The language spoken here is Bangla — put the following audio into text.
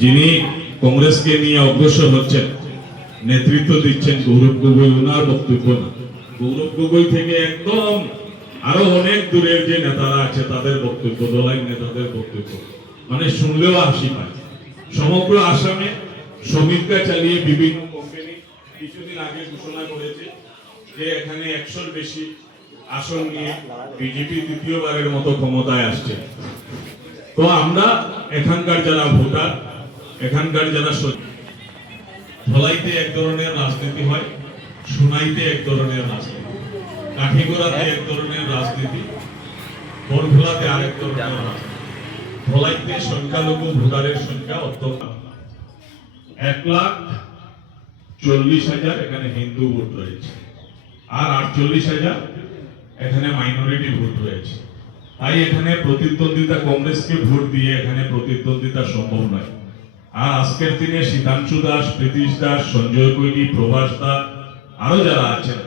যিনি কংগ্রেসকে নিয়ে অগ্রসর হচ্ছেন, নেতৃত্ব দিচ্ছেন গৌরব গগৈ, ওনার বক্তব্য না, গৌরব গগৈ থেকে একদম আরো অনেক দূরের যে নেতারা আছে তাদের বক্তব্য, দলাই নেতাদের বক্তব্য, মানে শুনলেও হাসি পায়। সমগ্র আসামে সমীক্ষা চালিয়ে বিভিন্ন কোম্পানি কিছুদিন আগে ঘোষণা করেছে যে এখানে 100-র বেশি আসন নিয়ে বিজেপি দ্বিতীয়বারের মতো ক্ষমতায় আসছে। তো আমরা এখানকার যারা ভোটার, এখানকার যারা ধলাইতে এক ধরনের রাজনীতি হয়, সোনাইতে এক ধরনের রাজনীতি, কাঠিগড়াতে এক ধরনের রাজনীতি, বরখোলাতে আরেক ধরনের রাজনীতি। ধলাইতে সংখ্যালঘু ভোটারের সংখ্যা অত্যন্ত, 1,40,000 এখানে হিন্দু ভোট রয়েছে, আর 48,000 এখানে মাইনরিটি ভোট রয়েছে। তাই এখানে প্রতিদ্বন্দ্বিতা, কংগ্রেসকে ভোট দিয়ে এখানে প্রতিদ্বন্দ্বিতা সম্ভব নয়। আর আজকের দিনে শীতাংশু দাস, প্রীতিশ দাস, সঞ্জয় কৈনি, প্রভাস দা, আরো যারা আছেন